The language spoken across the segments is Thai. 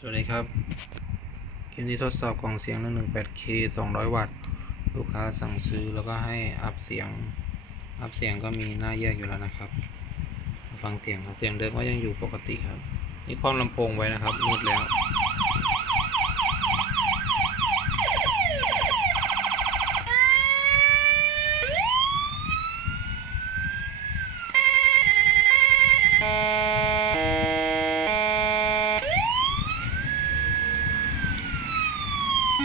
สวัสดีครับ คลิปนี้ทดสอบกล่องเสียง 118K 200 วัตต์ ลูกค้าสั่งซื้อแล้วก็ให้อัพเสียง อัพเสียงก็มีหน้าแยกอยู่แล้วนะครับ ฟังเสียงครับ เสียงเดิมก็ยังอยู่ปกติครับ นี่ครอบลำโพงไว้นะครับมืดแล้ว ต่อ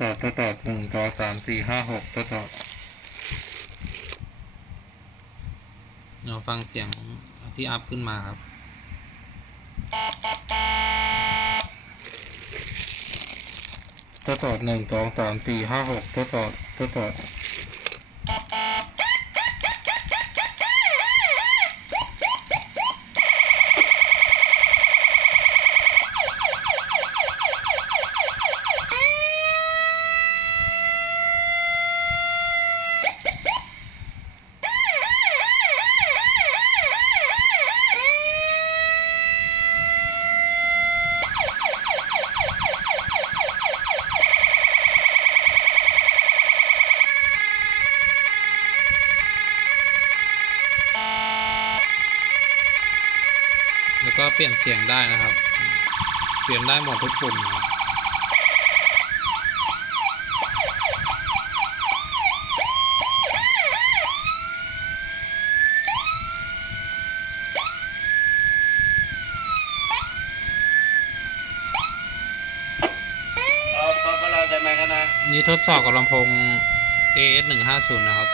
ต่อต่อต่อหนึ่งต่อสามสี่ห้าหกต่อต่อเราฟังเสียงที่อัพขึ้นมาครับ ต่อต่อหนึ่งสองสามสี่ห้าหกต่อต่อต่อต่อ แล้วก็เปลี่ยนเสียงได้นะครับ เปลี่ยนได้หมดทุกปุ่มนะครับเออพอพอเราจะมากันนะนี่ทดสอบกับลำโพง AS 1 5 0 นะครับ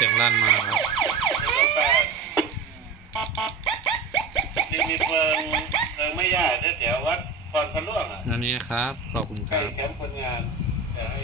เสียงลั่นมากครับสองแปดนี่มีเพลิงเพลิงไม่ยากเดี๋ยววัดพรพระล่วงอะอันนี้นะครับ ขอบคุณคใกล้รับแคมป์คนงานจะให้